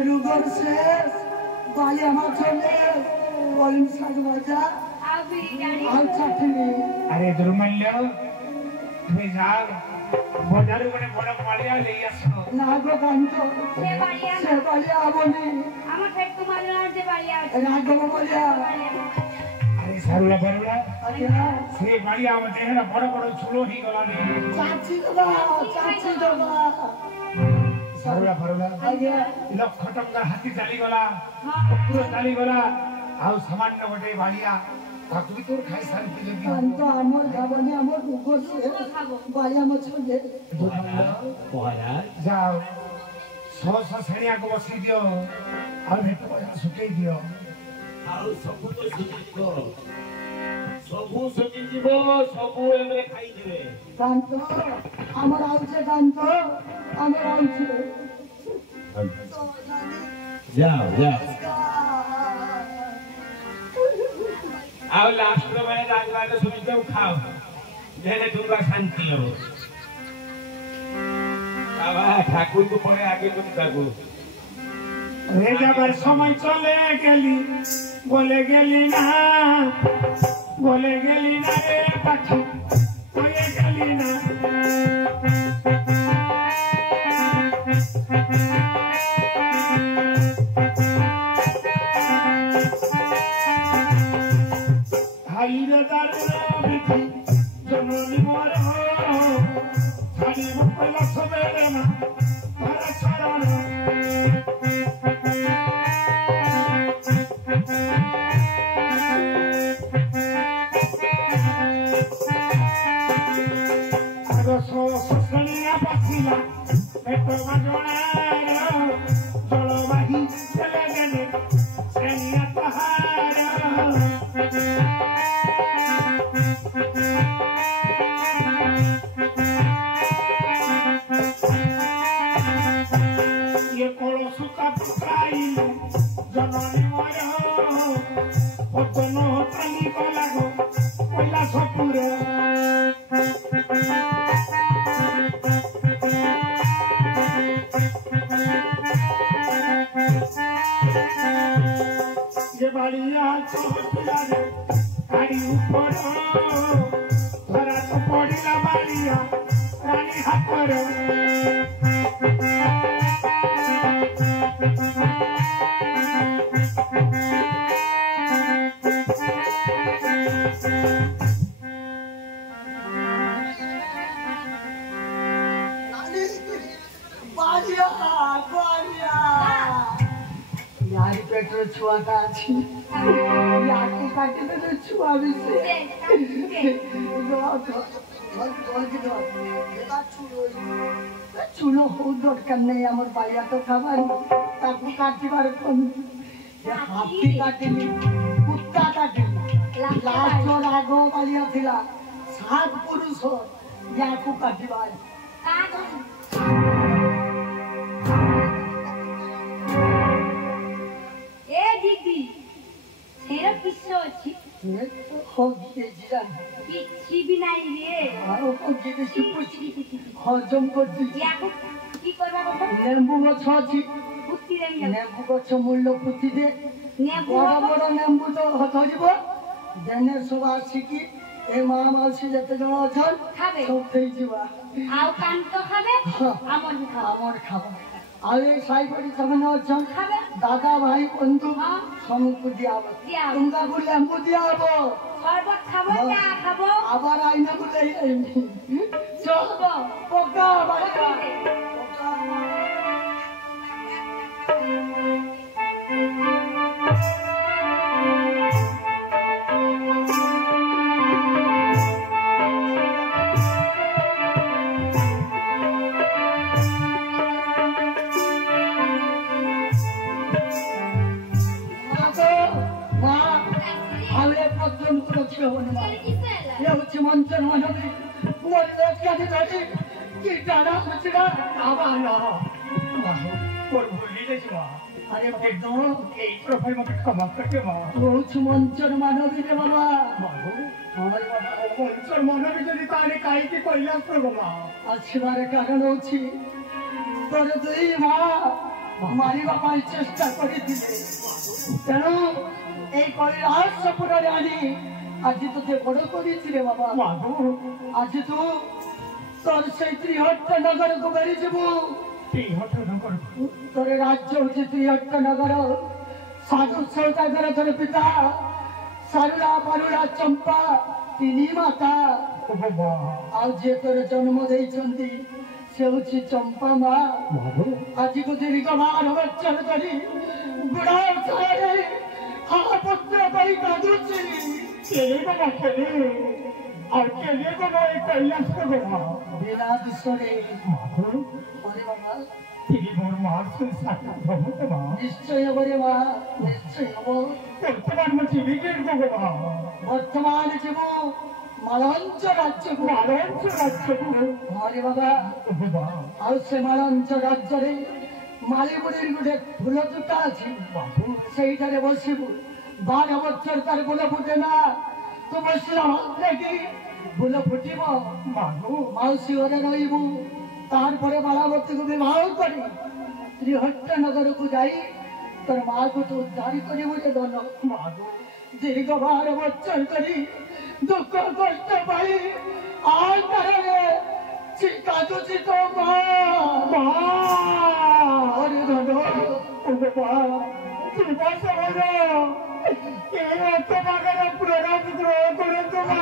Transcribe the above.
रुगर शेष बाले माथोले बोलिम साग बजा और चटनी अरे दुर्मल्य তুমি যাও বজারে মানে বড় পাড়িয়া লই আসো না গো কান্ত সে বাড়িয়া আবনি আমার ঠেক তোমার যে বাড়িয়া রাগো বলিয়া আরে সারুলা বারুলা আচ্ছা সে বাড়িয়া আমাদের এরা বড় বড় চুলো হি গলা নি চাচি দাদা সারুলা বারুলা আজ্ঞা লক্ষ টঙ্কার হাতি চালি গলা পুরো চালি গলা আর সামান্য গোটে বাড়িয়া তুমি তোর খাই শান্তি যদি কান্ত আমার গাবনে আমার রুগর শেষ বালিয়া মছলে মহারাজ যাও সহসা শ্রেণীয়াকে বসি দিও আর ভেট পয়সা শুকেই দিও ଆଉ ସବୁ ତ ସୁଜିଯିବ ସବୁ ସୁଜିଯିବ ସବୁ ଏମାନେ ଖାଇଯିବେ কান্ত আমার আউছে কান্ত আমার আউছে ଯାଅ ଯାଅ ଆଉ ଲାଷ୍ଟ ବେଳେ ରାଜବାଟ ସୁଜିଟାକୁ ଖାଅ ଯେହେତୁ ତୁମର ଶାନ୍ତି ହବ বাবা ঠাকুরকে পরে আগে তুমি থাকো রে যাবার সময় চলে গেলি বলে গেলি না রে পাখি বলে গেলি না হাইরে দাঁড়ে বিধি জননী মর ছাড়ি মুখলা সবেরে মা ভাড়া ছাড়ানো শ্রেণীয়া পাচ্ছিলা পেট বাজনার জলবাহী চলে গেলে শ্রেণীয়া তাহার ইয়ে কলসুতা পুকাইলে জননী মর পতন কালি গলাগ কইলা সপুরে বাড়িয়া চোখলারে গাড়ি উপর ধরা তো পড়িলা বাড়িয়া রানী হাতর বাড়িয়া বাড়িয়া यार पेट्रोल छुआता अच्छी यार की काटे तो छुआ भी से चुनो हो डोट करने हमर बाया तो खबर ताकू काटी बार कोन हाथी काटिली कुत्ता काटिली लास्ट और आगो बालिया थिला सात पुरुष हो याकू काटी बार ए दीदी तेरा किस्सा अच्छी हो गए जिरा किसी भी नहीं रे और को गए सुपुची हजम कर दी याको की करबा কথা লেম্বু গছ আছে পুতি রে লেম্বু গছ মূল্য পুতি দে নেবু বড় বড় লেম্বু তো হতজিব দেনে সব আসিকি এ মা মাসি যেতে জন আছেন খাবে সব দেই দিবা আও কান তো খাবে আমর भी খাবে আমার খাবা আর এই সাইবাড়ি যখন আছেন খাবে দাদা ভাই বন্ধু হ্যাঁ সমুখ দিয়াব দিয়াব। তোমরা বলে লেম্বু দিয়াব শরবত খাবো চা খাবো আবার আইনা বলে চল পোকা বাচ্চা मंचन मनोरी मोरी लटका दी कि डाला मुचड़ा आवा তোর ভুল হয়ে গেছে মা আরে বদ্ধ এই প্রফাইল আমাকে ক্ষমা করতে মা রোজ মঞ্চর মানবী রে বাবা মাগো আরে বাবা মঞ্চর মনবি যদি তাহলে কাইকে কৈলাস করবো মা আসবার কারণ হচ্ছে তোর দুই মা মারিবা পাই চেষ্টা করেছিলে তেণু এই কৈলাস পুরারে আনি আজি তোকে বড় করেছি রে বাবা মাগো আজি তু তোর সেই ত্রিহট্ট নগরକୁ বেরি যাবু এই হঠনগর তোর রাজ্য হচ্ছে ত্রিহট্ট নগর সাধু সৌদাগর তোর পিতা সারুলা পারুলা চম্পা তিনি মাতা ও বাবা ଆଉ ଯିଏ ତୋର ଜନ୍ମ ଦେଇଛନ୍ତି ସେ ହଉଛି ଚମ୍ପା ମା ମାଗো ଆଜିକୁ ଦୀର୍ଘ ବାର ବର୍ଷର ଧରି ବୁଢା ଅବସରରେ ପୁତ୍ର ପାଇଁ କାନ୍ଦୁଛି কেলে বাবা কেলে আর কেলে বাবা এই কৈলাস করবো মা বিনা দোষরে মাগো হরে বাবা তিনি মোর মার সাক্ষাৎ হবো তো মা নিশ্চয় হব রে মা নিশ্চয় হব বর্তমান মা জীবিকের গো মা বর্তমান জীব মালঞ্চ রাজ্যକୁ মালঞ্চ রাজ্যକୁ হরে বাবা ও বাবা ଆଉ ସେ ମାଳଞ୍ଚ ରାଜ୍ୟରେ ମାଳିବୁଡ଼ିର ଗୋଟେ ଫୁଲ ଜୋତା ଅଛି ମାଗো ସେଇଠାରେ ବସିବୁ 12 ବର୍ଷର ତାର ଫୁଲ ଫୁଟେ ନା ତୁ ବସିଲା ମାତ୍ରେ କି ଫୁଲ ଫୁଟିବ ମାଗো ମାଉସୀ ଘରେ ରହିବୁ ତାପରେ ବାଳାବତୀକୁ ବିବାହ କରି ତ୍ରିହଟ୍ଟ ନଗରକୁ ଯାଇ ତୋର ମାଆକୁ ତୁ ଉଦ୍ଧାର କରିବୁ ରେ ଧନ ମାଗো ଦୀର୍ଘ 12 ବର୍ଷ କରି ଦୁଃଖ କଷ୍ଟ ପାଇ ଆଉ ତାରରେ କାନ୍ଦୁଛି ତୋ ମା মা ହରେ ଧନ ও বাবা শিবা সহজ এই অত বাগানে প্রণাম গ্রহ করে তোমা